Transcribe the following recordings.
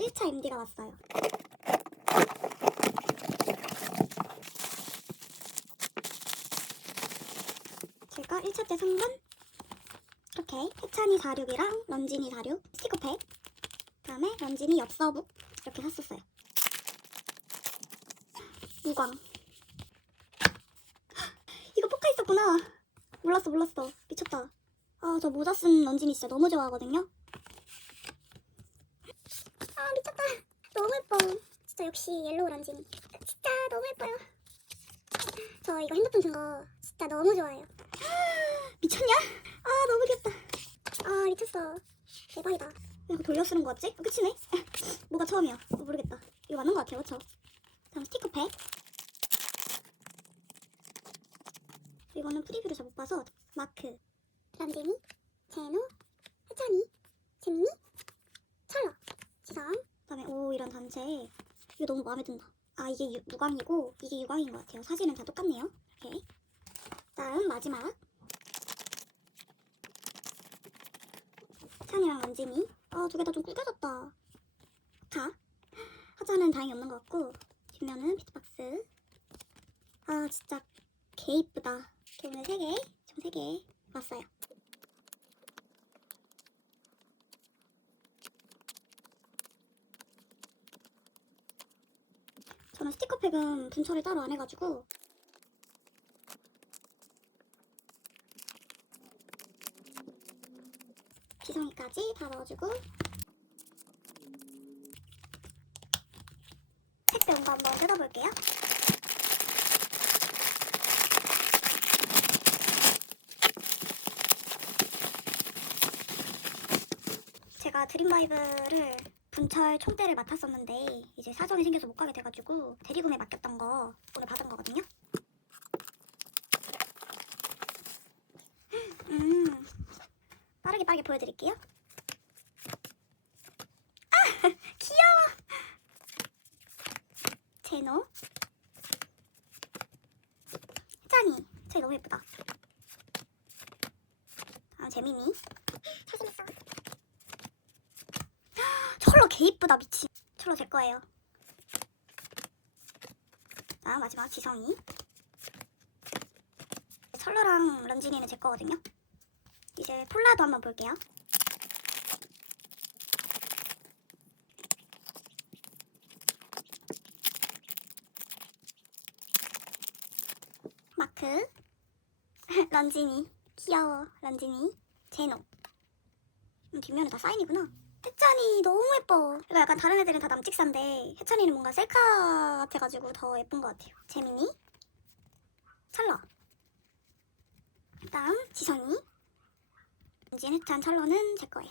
1차 MD가 왔어요. 제가 1차 때산건 이렇게 해찬이 46이랑 런진이 46 스티커팩 그다음에 런진이 엽서북 이렇게 샀었어요. 무광 이거 포카 있었구나. 몰랐어 몰랐어 미쳤다. 아 저 모자 쓴 런진이 진짜 너무 좋아하거든요. 아 미쳤다. 너무 예뻐. 진짜 역시 옐로우 런진이. 진짜 너무 예뻐요. 저 이거 핸드폰 준 거 진짜 너무 좋아해요. 미쳤냐? 아 너무 귀엽다. 아 미쳤어. 대박이다. 이거 돌려 쓰는 거 같지? 끝이네. 뭐가 처음이야? 어, 모르겠다. 이거 맞는 거 같아요, 그쵸? 다음 스티커팩. 이거는 프리뷰를 잘 못 봐서 마크. 람제니, 제노, 해찬이, 재민이, 찰러, 지성. 그다음에 오 이런 단체. 이거 너무 마음에 든다. 아 이게 유, 무광이고 이게 유광인 것 같아요. 사진은 다 똑같네요. 이렇게. 다음 마지막. 찬이랑 런진이. 아 두 개 다좀 구겨졌다. 자, 하자는 다행히 없는 것 같고 뒷면은 비트박스. 아 진짜 개 이쁘다. 오늘 세 개, 총세개 왔어요. 저는 스티커팩은 분철을 따로 안 해가지고 지성이까지 다 넣어주고 택배 온거 한번 뜯어볼게요. 제가 드림바이브 를 분철 총대를 맡았었는데 이제 사정이 생겨서 못 가게 돼가지고 대리구매 맡겼던 거 오늘 받은 거거든요. 음, 빠르게 빠르게 보여드릴게요. 아, 귀여워. 제노, 짠이, 쟤 너무 예쁘다. 다음 재민이. 잘생겼어. 철로 개 이쁘다 미친. 철로 제 거예요. 자 마지막 지성이. 철로랑 런진이는 제 거거든요. 이제 폴라도 한번 볼게요. 마크, 런진이, 귀여워, 런진이, 제노. 음, 뒷면에 다 사인이구나. 해찬이 너무 예뻐. 이거 약간 다른 애들은 다 남직사인데 해찬이는 뭔가 셀카 같아가지고 더 예쁜 것 같아요. 재민이, 찰러. 다음 지성이. 런진, 해찬, 찰러는 제 거예요.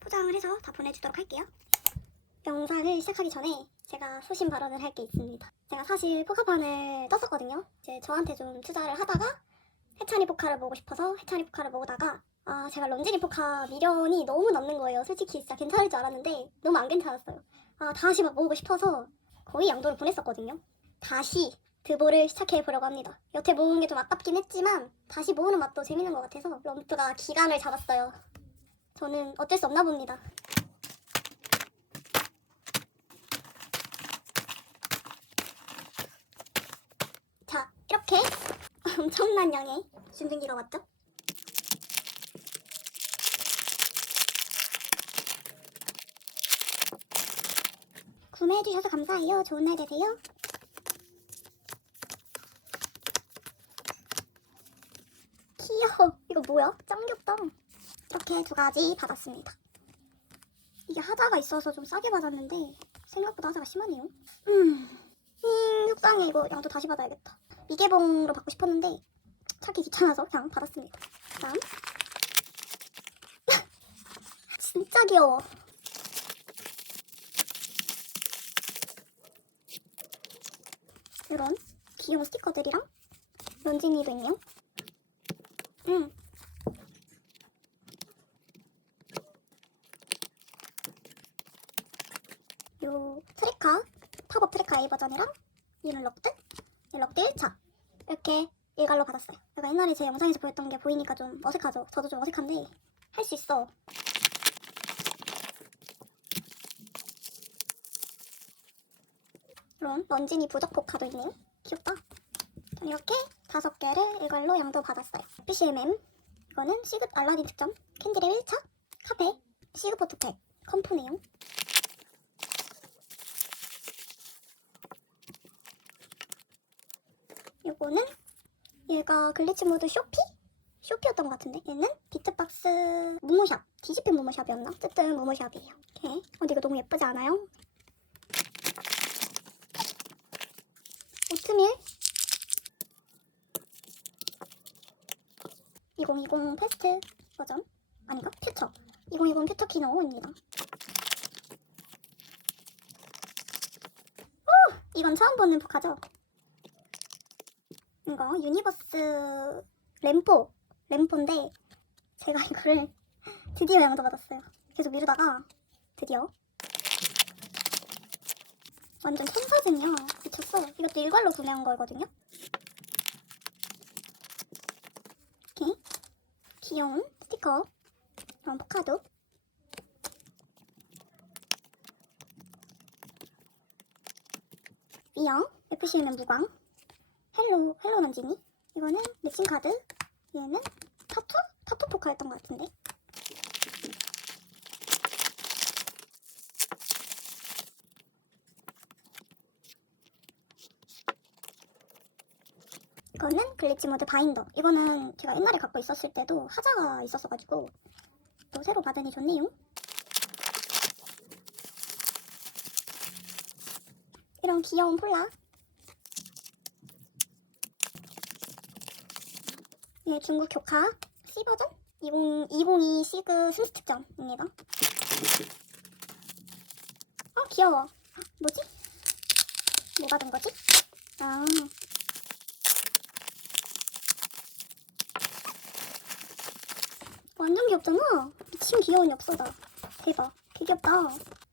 포장을 해서 다 보내주도록 할게요. 영상을 시작하기 전에 제가 소신 발언을 할 게 있습니다. 제가 사실 포카판을 떴었거든요. 이제 저한테 좀 투자를 하다가 해찬이 포카를 보고 싶어서 해찬이 포카를 보다가 아 제가 런진이 포카 미련이 너무 남는 거예요. 솔직히 진짜 괜찮을 줄 알았는데 너무 안 괜찮았어요. 아 다시 막 모으고 싶어서 거의 양도를 보냈었거든요. 다시 드보를 시작해 보려고 합니다. 여태 모은 게 좀 아깝긴 했지만 다시 모으는 맛도 재밌는 것 같아서 럼프가 기간을 잡았어요. 저는 어쩔 수 없나 봅니다. 자, 이렇게 엄청난 양의 준등기가 왔죠? 구매해주셔서 감사해요. 좋은 날 되세요. 귀여워. 이거 뭐야? 짱 귀엽다. 이렇게 두 가지 받았습니다. 이게 하자가 있어서 좀 싸게 받았는데 생각보다 하자가 심하네요. 음, 음 속상해 이거 양도 다시 받아야겠다. 미개봉으로 받고 싶었는데 찾기 귀찮아서 그냥 받았습니다. 다음 진짜 귀여워. 이런 귀여운 스티커들이랑 런진이도 있네요. 음. 요 트레카 팝업 트레카 A 버전이랑 이런 럭드 이 럭드 1차 이렇게 일갈로 받았어요. 제가 옛날에 제 영상에서 보였던 게 보이니까 좀 어색하죠. 저도 좀 어색한데 할 수 있어. 이런 런진이 부적 포카도 있네요. 귀엽다. 전 이렇게 다섯 개를 이걸로 양도 받았어요. PCMM 이거는 시급 알라딘 특점 캔디의 1차 카페 시급 포트팩 컴포네용 이거는 얘가 글리치 모드 쇼피? 쇼피였던 것 같은데 얘는 비트박스 무모샵 디지핀 무모샵이었나? 어쨌든 무모샵이에요 이렇게 근데 이거 너무 예쁘지 않아요? 오트밀 2020 페스트 버전 아닌가? 퓨처 2020 퓨처 키노입니다 오! 이건 처음 보는 포카죠? 이거 유니버스 램포 램포인데 제가 이거를 드디어 양도 받았어요. 계속 미루다가 드디어 완전 천사진이야. 미쳤어. 이것도 일괄로 구매한 거거든요. 이렇게 귀여운 스티커 그런 포카도. B형 FCM은 무광 헬로 헬로 런진이? 이거는 매칭 카드. 얘는 타투? 타투 포카였던 것 같은데. 이거는 글리치 모드 바인더. 이거는 제가 옛날에 갖고 있었을 때도 하자가 있었어가지고 또 새로 받으니 좋네요. 이런 귀여운 폴라 예, 중국 교카 C 버전 20, 202 시그 순수 특전입니다. 어 귀여워. 뭐지? 뭐가 된 거지? 아 완전 귀엽잖아. 미친 귀여운 엽서다. 대박. 귀엽다.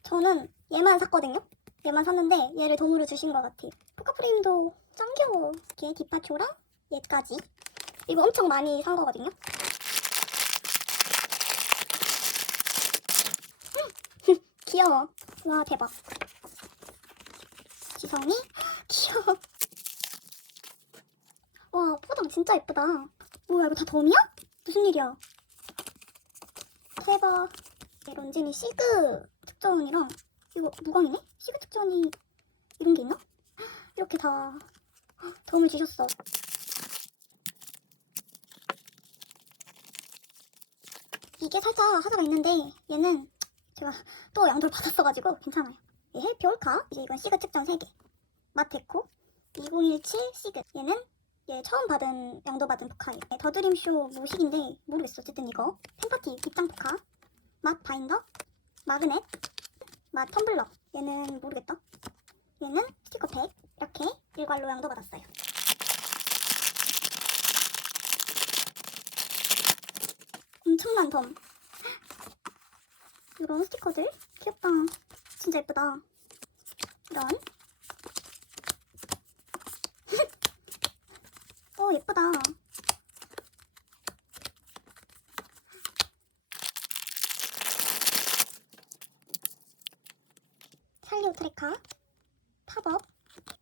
저는 얘만 샀거든요. 얘만 샀는데 얘를 덤으로 주신 것 같아. 포카 프레임도 짱 귀여워. 이게 디파초랑 얘까지. 이거 엄청 많이 산 거거든요. 음, 귀여워. 와 대박. 지성이 귀여워. 와 포장 진짜 예쁘다. 뭐야 이거 다 덤이야? 무슨 일이야? 대박. 네, 런진이 시그 특전이랑 이거 무광이네? 시그 특전이 이런 게 있나? 이렇게 다 덤을 주셨어. 이게 살짝 하자가 있는데 얘는 제가 또 양도를 받았어가지고 괜찮아요. 얘 해피 올카 이제 이건 시그 특전 3개 마테코 2017 시그 얘는 얘 처음 받은 양도 받은 포카예요. 네, 더드림쇼 무식인데 모르겠어 어쨌든 이거 팬파티 입장 포카 맛 바인더 마그넷 맛 텀블러 얘는 모르겠다. 얘는 스티커 팩 이렇게 일괄로 양도 받았어요. 엄청난 덤. 이런 스티커들 귀엽다. 진짜 예쁘다. 이런. 오 예쁘다. 살리오 트레카, 팝업,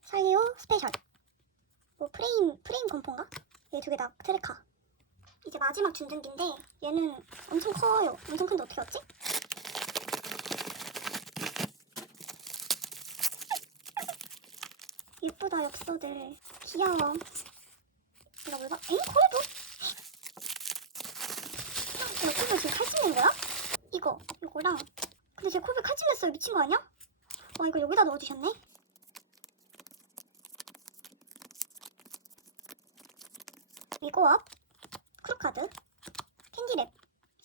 살리오 스페셜. 뭐 프레임 프레임 건포인가? 얘 두 개 다 트레카. 마지막 준등기인데 얘는 엄청 커요. 엄청 큰데 어떻게 왔지? 예쁘다 엽서들. 귀여워. 이거 뭐가? 엥? 콜도? 이거 콜도 지금 칼집낸 거야? 이거 이거랑 근데 제 콜도 칼집냈어요. 미친 거 아니야? 와 이거 여기다 넣어주셨네. 위고업 크루카드, 캔디랩,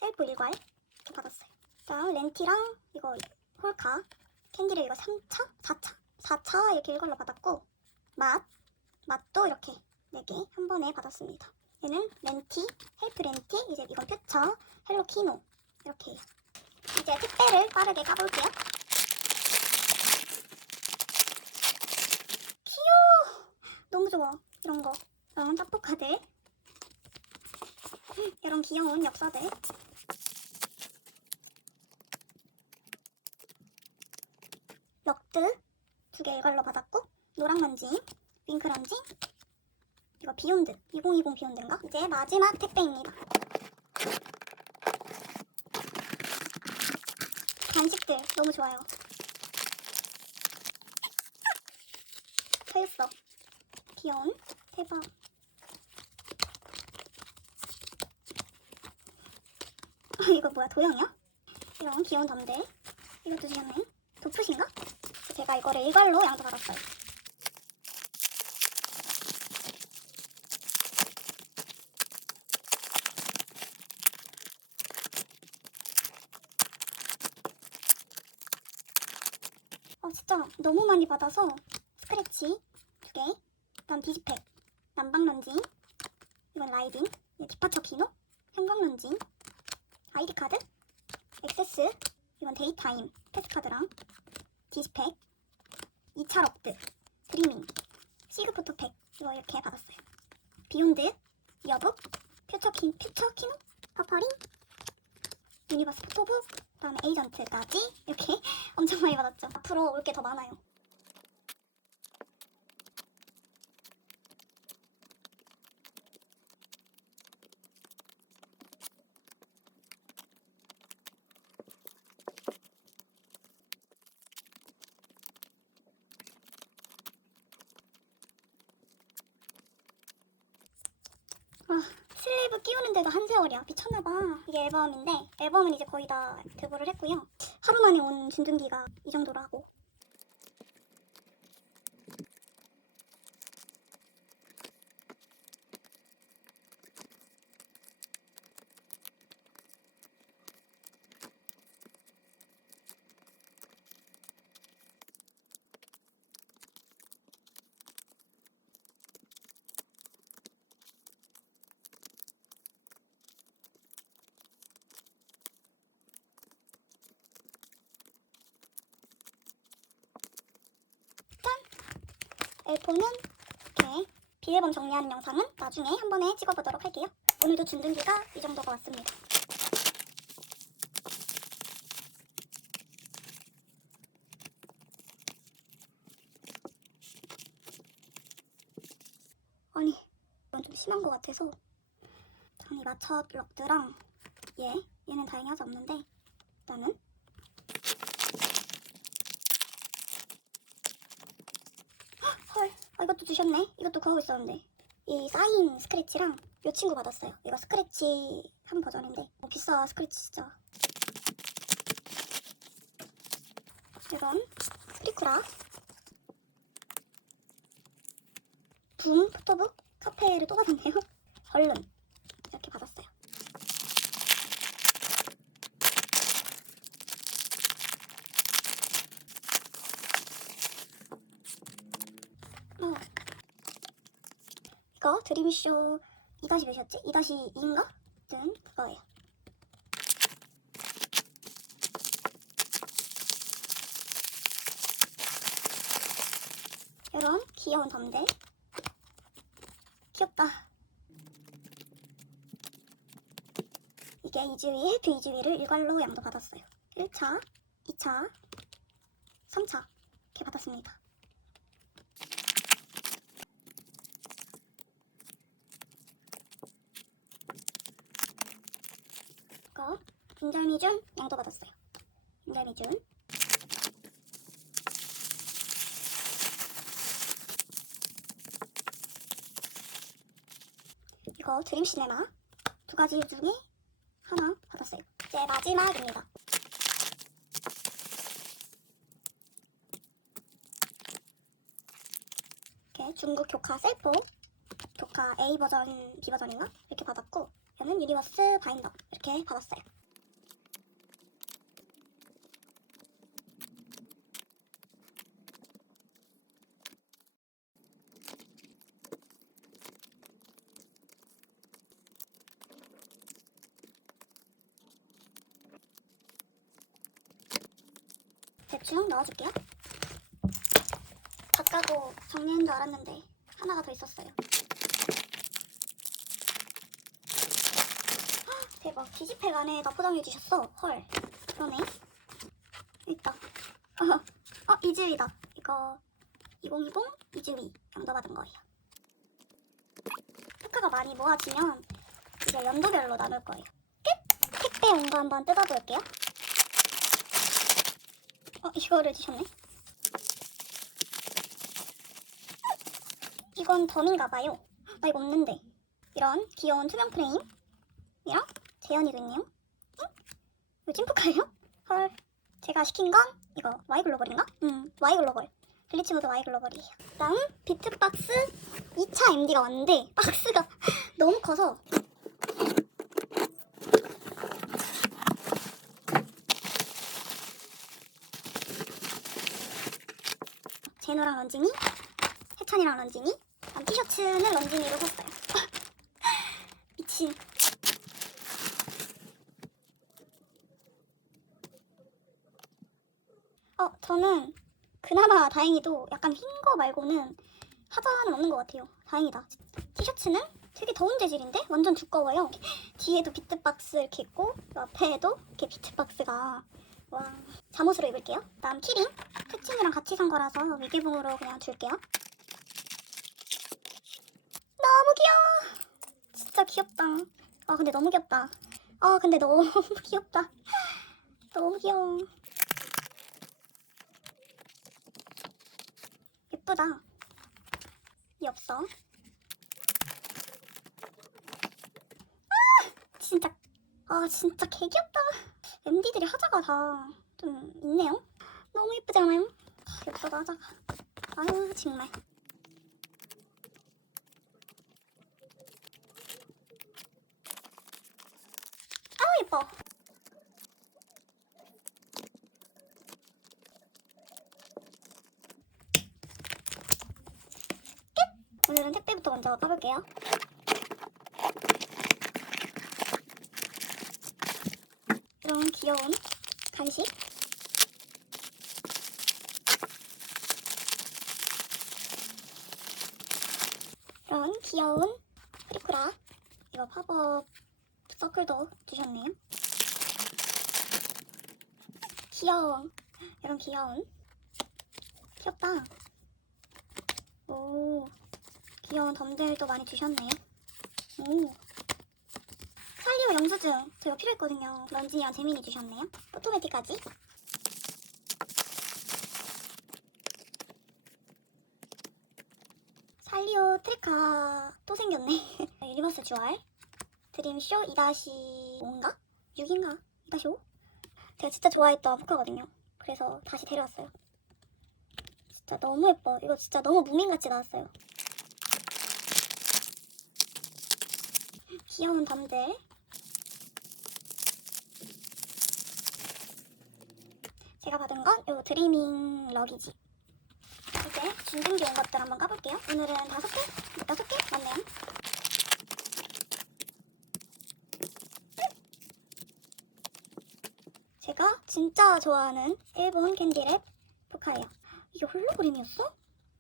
셀프 일괄 이렇게 받았어요. 다음 렌티랑 이거 홀카, 캔디랩 이거 3차? 4차? 4차 이렇게 일괄로 받았고 맛, 맛도 이렇게 4개 한 번에 받았습니다. 얘는 렌티, 헬프 렌티, 이제 이건 표처, 헬로 키노 이렇게 해요. 이제 택배를 빠르게 까볼게요. 귀여워! 너무 좋아. 이런 거. 이런 짝포카들. 이런 귀여운 엽서들. 럭드 두개 일괄로 받았고 노랑만지 윙크란지 이거 비욘드 2020 비욘드인가? 이제 마지막 택배입니다. 간식들 너무 좋아요. 펼써 귀여운 대박. 이거 뭐야 도형이야? 이런 귀여운 덤들. 이것도 주셨네. 도프신가? 제가 이거를 일괄로 양도 받았어요. 어 진짜 너무 많이 받아서 스크래치 두 개, 그다음 디지팩, 난방 런징, 이건 라이딩, 디파처 키노, 형광 런징, 아이디 카드, 액세스, 이건 데이타임 패스카드랑 디지팩, 2차 럭드, 드리밍, 시그 포토팩 이거 이렇게 받았어요. 비욘드, 이어북, 퓨처 키 퓨처 키노, 퍼퍼링, 유니버스 포토북, 그 다음에 에이전트까지 이렇게 엄청 많이 받았죠. 앞으로 올 게 더 많아요. 아, 슬리브 끼우는데도 한 세월이야. 미쳤나봐. 이게 앨범인데, 앨범은 이제 거의 다 대보를 했고요. 하루 만에 온 진등기가 이 정도로 하고. 앨범은 이렇게 비앨범 정리하는 영상은 나중에 한 번에 찍어보도록 할게요. 오늘도 진등기가 이 정도가 왔습니다. 아니 이건 좀 심한 것 같아서 이 마첩 럭드랑 얘 얘는 다행히 하지 없는데 일단은 헐, 아, 이것도 주셨네. 이것도 구하고 있었는데. 이 사인 스크래치랑 요 친구 받았어요. 이거 스크래치 한 버전인데. 어, 비싸, 스크래치 진짜. 이건 스크리쿠라. 붐 포토북 카페를 또 받았네요. 얼른 이렇게 받았어요. 어. 이거 드림쇼 2다시 몇이었지? 2다시 2인가? 든 그거예요. 이런 귀여운 덤들. 귀엽다. 이게 이주위, 해피 이주위를 일괄로 양도 받았어요. 1차, 2차, 3차 이렇게 받았습니다. 이거 인절미준 양도 받았어요. 인절미준. 이거 드림 시네마 두 가지 중에 하나 받았어요. 이제 마지막입니다. 이렇게 중국 교카 셀포 교카 A 버전, B 버전인가 이렇게 받았고 얘는 유니버스 바인더 이렇게 받았어요. 대충 넣어줄게요. 다 까고 정리한 줄 알았는데 하나가 더 있었어요. 헉, 대박. 디지팩 안에 납포장해 주셨어. 헐. 그러네. 있다. 어 이즈위다. 이거 2020 이즈위 연도 받은 거예요. 포카가 많이 모아지면 이제 연도별로 나눌 거예요. 끝! 택배 온 거 한번 뜯어볼게요. 어 이거를 주셨네. 이건 덤인가 봐요. 나 이거 없는데. 이런 귀여운 투명 프레임이랑 재현이도 있네요. 응? 이거 찐포카예요? 헐. 제가 시킨 건 이거 Y 글로벌인가? 응, Y 글로벌. 블리치 모드 Y 글로벌이에요. 다음 비트박스 2차 MD가 왔는데 박스가 너무 커서 제노랑 런쥔이, 해찬이랑 다음 티셔츠는 런쥔이로 샀어요. 미친. 어, 저는 그나마 다행히도 약간 흰 거 말고는 하자는 없는 것 같아요. 다행이다. 티셔츠는 되게 더운 재질인데 완전 두꺼워요. 뒤에도 비트박스 이렇게 있고 요 앞에도 이렇게 비트박스가 와 잠옷으로 입을게요. 다음 키링 특친이랑 같이 산 거라서 위기봉으로 그냥 줄게요. 너무 귀여워. 진짜 귀엽다. 아 근데 너무 귀엽다. 아 근데 너무 귀엽다. 너무 귀여워. 예쁘다. 이 없어. 아! 진짜, 아, 진짜 개 귀엽다. MD들이 하자가 다 좀 있네요. 너무 예쁘지 않아요? 아, 예쁘다, 하자가. 아유, 정말. 아우, 예뻐. 오늘은 택배부터 먼저 까볼게요. 이런 귀여운 간식. 이런 귀여운 프리쿠라. 이거 팝업 서클도 주셨네요. 귀여워. 이런 귀여운. 귀엽다. 오. 귀여운 덤들도 많이 주셨네요. 오. 살리오 영수증 제가 필요했거든요. 런쥔이랑 재민이 주셨네요. 포토매티까지. 살리오 트레카 또 생겼네. 유니버스 주얼 드림쇼 2-5인가? 6인가? 2-5? 제가 진짜 좋아했던 포카거든요. 그래서 다시 데려왔어요. 진짜 너무 예뻐. 이거 진짜 너무 무민같이 나왔어요. 귀여운 덤들. 제가 받은 건 요 드리밍 럭이지. 이제 준비기 온 것들 한번 까볼게요. 오늘은 다섯 개? 여섯 개? 맞네요. 제가 진짜 좋아하는 일본 캔디랩 포카예요. 이게 홀로그램이었어?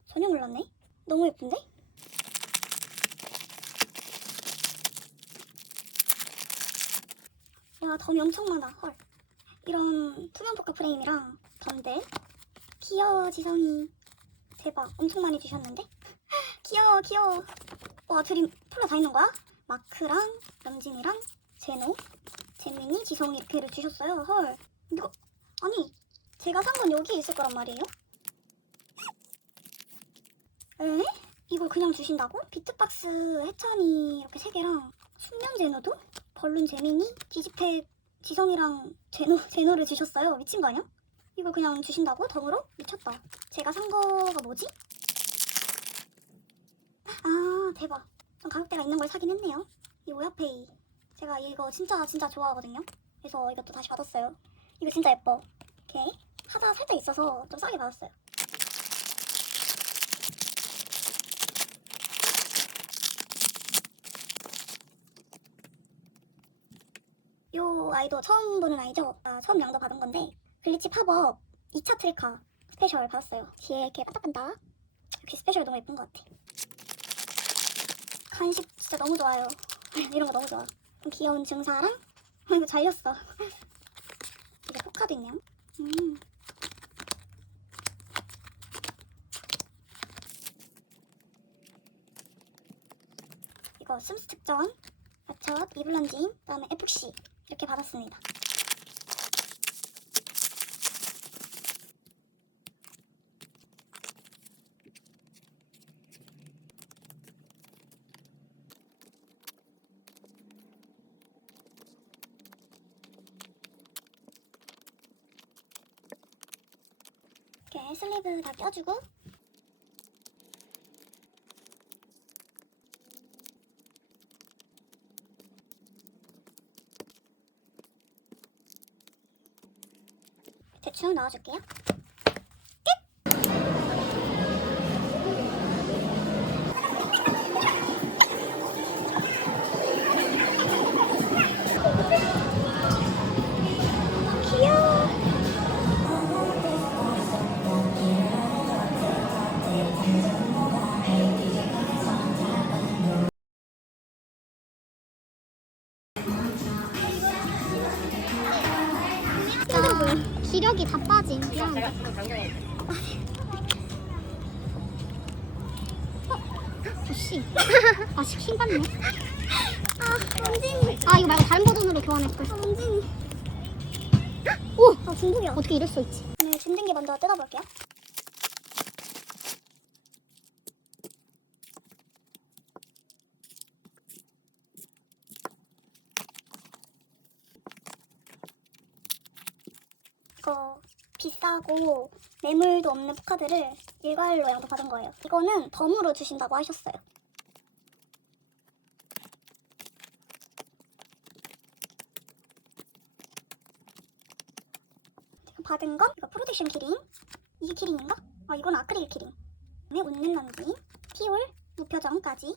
전혀 몰랐네. 너무 예쁜데? 야, 덤이 엄청 많아. 헐. 이런 투명 포카 프레임이랑 덤들. 귀여워, 지성이. 대박. 엄청 많이 주셨는데? 귀여워, 귀여워. 와, 드림 폴라 다 있는 거야? 마크랑 런진이랑 제노, 재민이, 지성이 이렇게를 주셨어요. 헐. 이거, 아니, 제가 산 건 여기 있을 거란 말이에요? 에? 이걸 그냥 주신다고? 비트박스 해찬이 이렇게 세 개랑 숙면 제노도? 벌룬 재민이, 디지팩 지성이랑 제노, 제노를 주셨어요. 미친 거 아니야? 이걸 그냥 주신다고? 덤으로? 미쳤다. 제가 산 거가 뭐지? 아, 대박. 좀 가격대가 있는 걸 사긴 했네요. 이 오야페이. 제가 이거 진짜 진짜 좋아하거든요. 그래서 이것도 다시 받았어요. 이거 진짜 예뻐. 이렇게 하자 살짝 있어서 좀 싸게 받았어요. 아이도 처음 보는 아이죠? 아, 처음 양도 받은 건데 글리치 팝업 2차 트리카 스페셜 받았어요. 뒤에 이렇게 반짝반짝 이렇게 스페셜 너무 예쁜 것 같아. 간식 진짜 너무 좋아요. 이런 거 너무 좋아. 귀여운 증사랑 이거 잘렸어. 이게 포카도 있냐? 음. 이거 숨스 특전, 아첫 이블런징, 그다음에 에푹시 이렇게 받았습니다. 이렇게 슬리브 다 껴주고 대충 넣어줄게요. 중국이야. 어떻게 이럴 수 있지? 오늘 준등기 먼저 뜯어볼게요. 이거 비싸고 매물도 없는 포카드를 일괄로 양도 받은 거예요. 이거는 덤으로 주신다고 하셨어요. 제가 받은 프로텍션 키링. 이게 키링인가? 아 이건 아크릴 키링. 그다음에 웃는 런징, 피올, 무표정까지.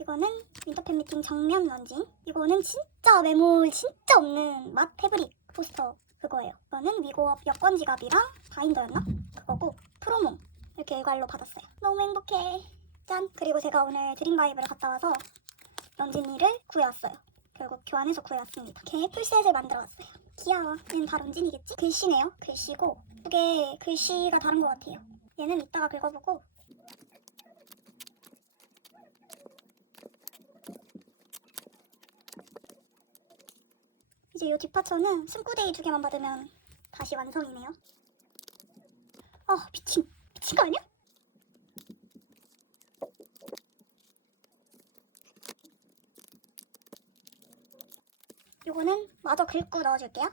이거는 윈터팬 미팅 정면 런징. 이거는 진짜 매물 진짜 없는 맛 패브릭 포스터 그거예요. 이거는 위고업 여권 지갑이랑 바인더였나? 그거고 프로몽 이렇게 일괄로 받았어요. 너무 행복해. 짠. 그리고 제가 오늘 드림바이브를 갔다 와서 런진이를 구해왔어요. 결국 교환해서 구해왔습니다. 이렇게 풀셋을 만들어왔어요. 귀여워. 얘는 다 런진이겠지? 글씨네요. 글씨고 이게 글씨가 다른 것 같아요. 얘는 이따가 긁어보고 이제 이 뒷파처는 승구데이 두 개만 받으면 다시 완성이네요. 아 미친 미친 거 아니야? 요거는 마저 긁고 넣어줄게요.